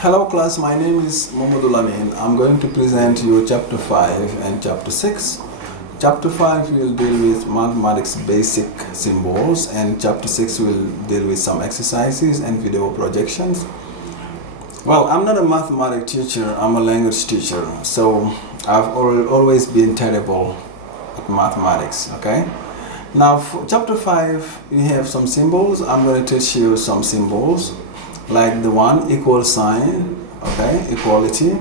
Hello class, my name is Lamine. I'm going to present you chapter 5 and chapter 6. Chapter 5 will deal with mathematics basic symbols, and chapter 6 will deal with some exercises and video projections. Well, I'm not a mathematics teacher, I'm a language teacher, so I've always been terrible at mathematics, okay? Now for chapter 5, we have some symbols. I'm going to teach you some symbols, like the one equal sign, okay, equality,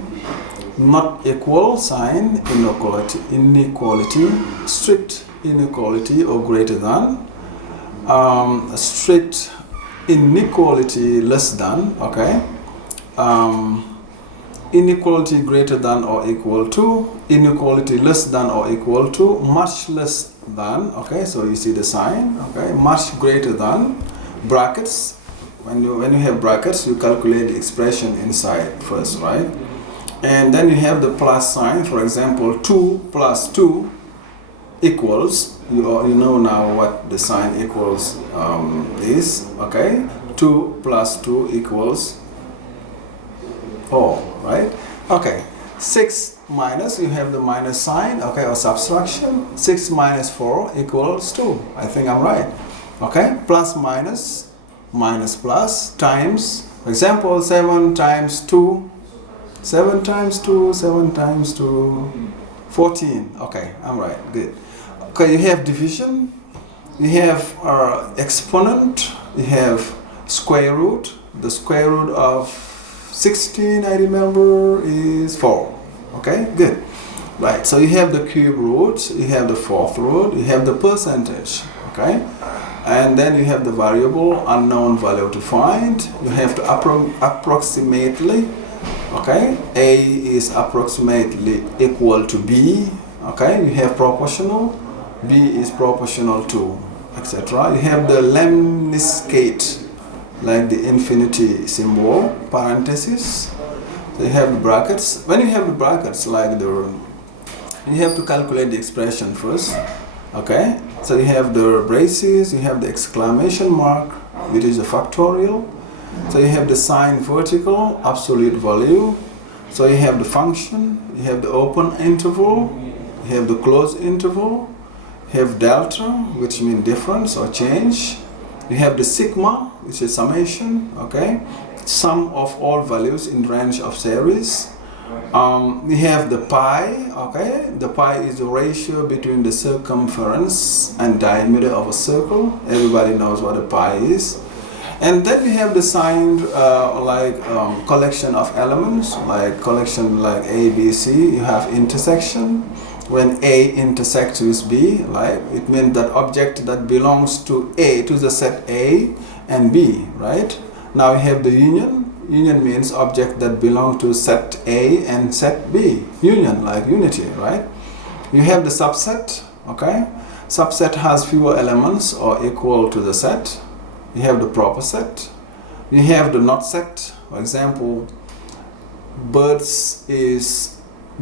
not equal sign, inequality, strict inequality or greater than, strict inequality less than, okay, inequality greater than or equal to, inequality less than or equal to, much less than, okay, so you see the sign, okay, much greater than, brackets. When you have brackets, you calculate the expression inside first, right? And then you have the plus sign. For example, 2 plus 2 equals, you know now what the sign equals is, okay? 2 plus 2 equals 4, right? Okay, 6 minus, you have the minus sign, okay, or subtraction. 6 minus 4 equals 2. I think I'm right, okay? Plus minus, minus plus, times, for example, 7 times 2, 7 times 2, 7 times 2, 14. Okay, I'm right, good. Okay, you have division, you have exponent, you have square root. The square root of 16, I remember, is 4. Okay, good. Right, so you have the cube root, you have the fourth root, you have the percentage, okay? And then you have the variable unknown value to find. You have to approximately, okay? A is approximately equal to B, okay? You have proportional, B is proportional to, etc. You have the lemniscate, like the infinity symbol, parenthesis. So you have the brackets. When you have the brackets, like you have to calculate the expression first, okay? So you have the braces, you have the exclamation mark, which is a factorial. So you have the sign vertical, absolute value. So you have the function, you have the open interval, you have the closed interval, you have delta, which means difference or change. You have the sigma, which is summation, okay? Sum of all values in range of series. We have the pi, okay? The pi is the ratio between the circumference and diameter of a circle. Everybody knows what a pi is. And then we have the sign collection of elements, like collection like A, B, C. You have intersection. When A intersects with B, like it means that object that belongs to A, to the set A and B, right? Now we have the union. Union means object that belong to set A and set B. Union, like unity, right? You have the subset, okay? Subset has fewer elements or equal to the set. You have the proper set. You have the not set. For example, birds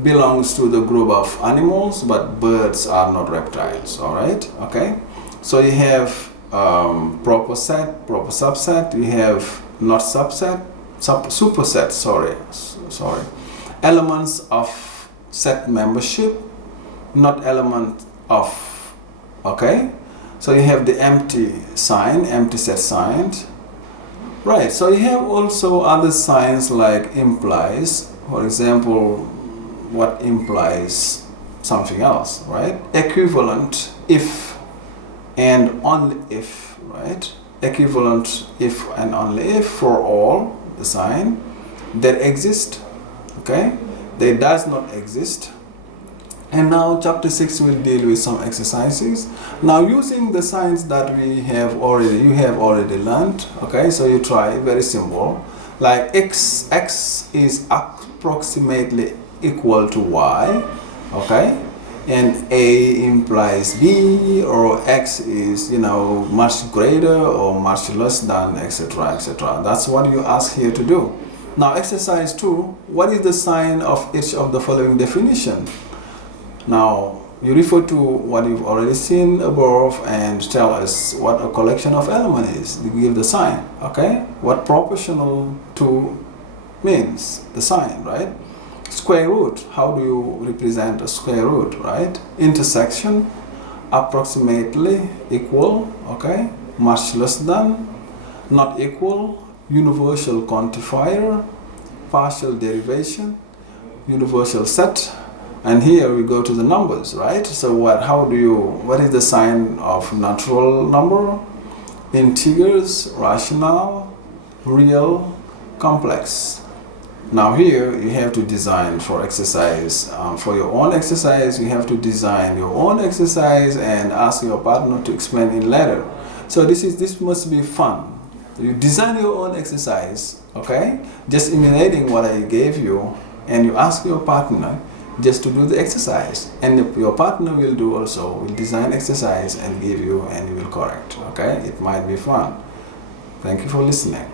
belongs to the group of animals, but birds are not reptiles, all right? Okay? So you have proper set, proper subset. You have not subset, superset, sorry. Elements of set membership, not element of, okay? So you have the empty sign, empty set sign. Right, so you have also other signs like implies. For example, what implies something else, right? Equivalent, if and only if, right? Equivalent, if and only if, for all, the sign. That exist, okay? They does not exist. And now chapter 6 will deal with some exercises. Now using the signs that you have already learned, okay? So you try, very simple. Like x is approximately equal to y, okay? And A implies B, or X is, much greater or much less than, etc., etc. That's what you ask here to do. Now, exercise 2, what is the sign of each of the following definition? Now, you refer to what you've already seen above and tell us what a collection of elements is. You give the sign, okay? What proportional to means the sign, right? Square root, how do you represent a square root, right? Intersection, approximately, equal, okay? Much less than, not equal, universal quantifier, partial derivation, universal set, and here we go to the numbers, right? So what is the sign of natural number? Integers, rational, real, complex. Now here you have to design for exercise. For your own exercise, you have to design your own exercise and ask your partner to explain in letter. So this must be fun. You design your own exercise, okay? Just emulating what I gave you, and you ask your partner just to do the exercise, and your partner will design exercise and give you, and you will correct, okay? It might be fun. Thank you for listening.